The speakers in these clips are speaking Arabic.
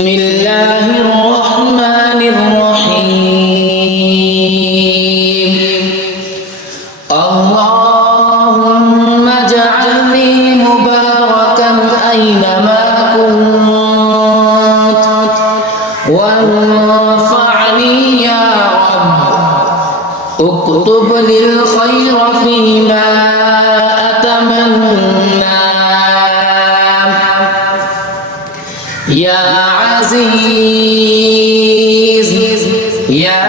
بسم الله الرحمن الرحيم اللهم اجعلني مباركا أينما كنت وانفعني يا رب اكتب لي الخير فيما أتمنى يا عزيز يا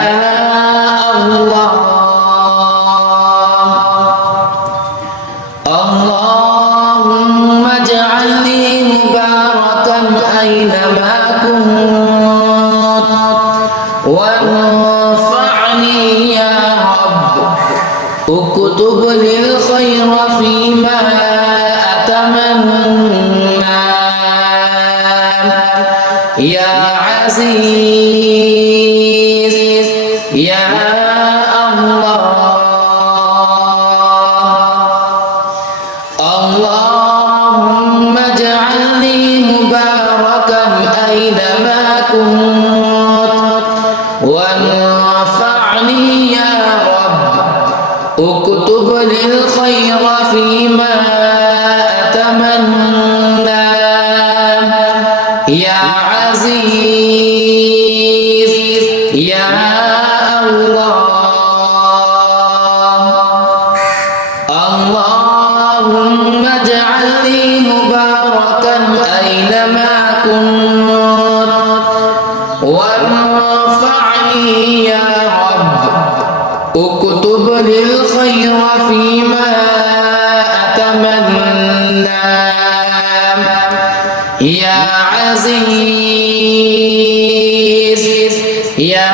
الله اللهم اجعلني مباركا أينما كنت وانفعني يا رب اكتب لي الخير فيما أتمنى يا عزيز يا الله اللهم اجعلني مباركا أينما كنت وانفعني يا رب اكتب لي الخير فيما أتمنى يا عزيز يا الله اللهم اجعلني مباركا أينما كنت وانفعني يا رب اكتب لي الخير فيما أتمنى يا عزيز يا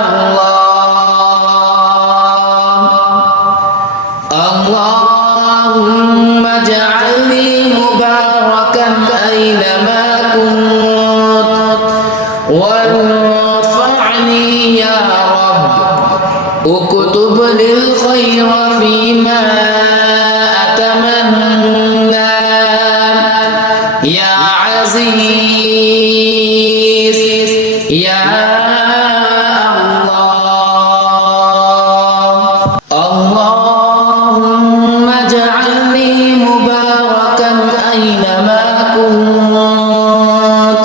الله اللهم اجعلني مباركا أينما كنت وانفعني يا رب اكتب لي الخير فيما أتمنى يا عزيز يا الله اللهم اجعلني مباركا أينما كنت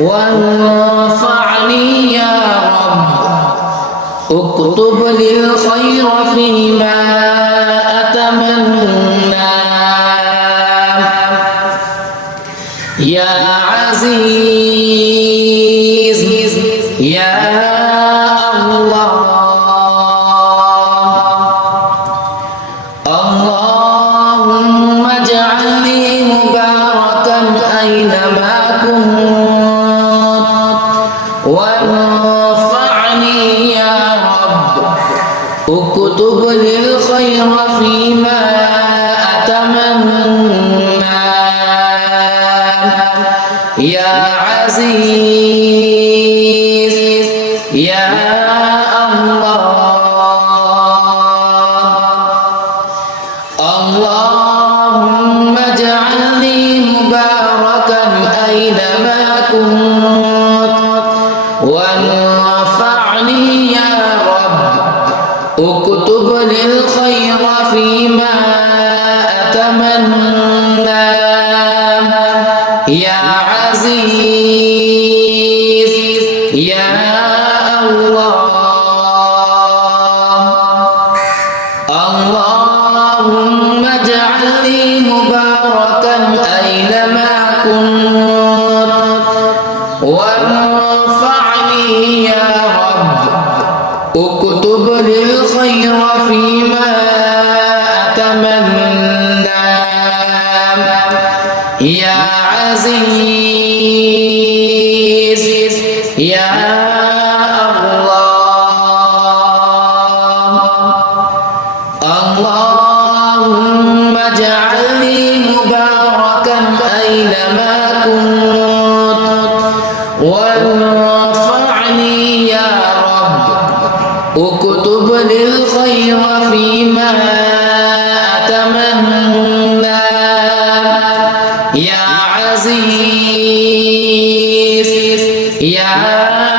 وانفعني يا رب اكتب لي الخير فيما أتمنى يا عزيز يا الله اللهم اجعلني مباركا أينما كنت وانفعني يا رب اكتب لي الخير فيما أتمنى يا عزيز يا الله اللهم اجعلني مباركا أينما كنت وانفعني يا رب اكتب لي الخير فيما أتمنى يا عزيز يا الله اللهم اجعلني مباركا أينما كنت وانفعني يا رب اكتب لي الخير فيما أتمنى يا عزيز يا الله اللهم اجعلني مباركا أينما كنت وانفعني يا رب اكتب لي الخير فيما أتمنى يا عزيز يا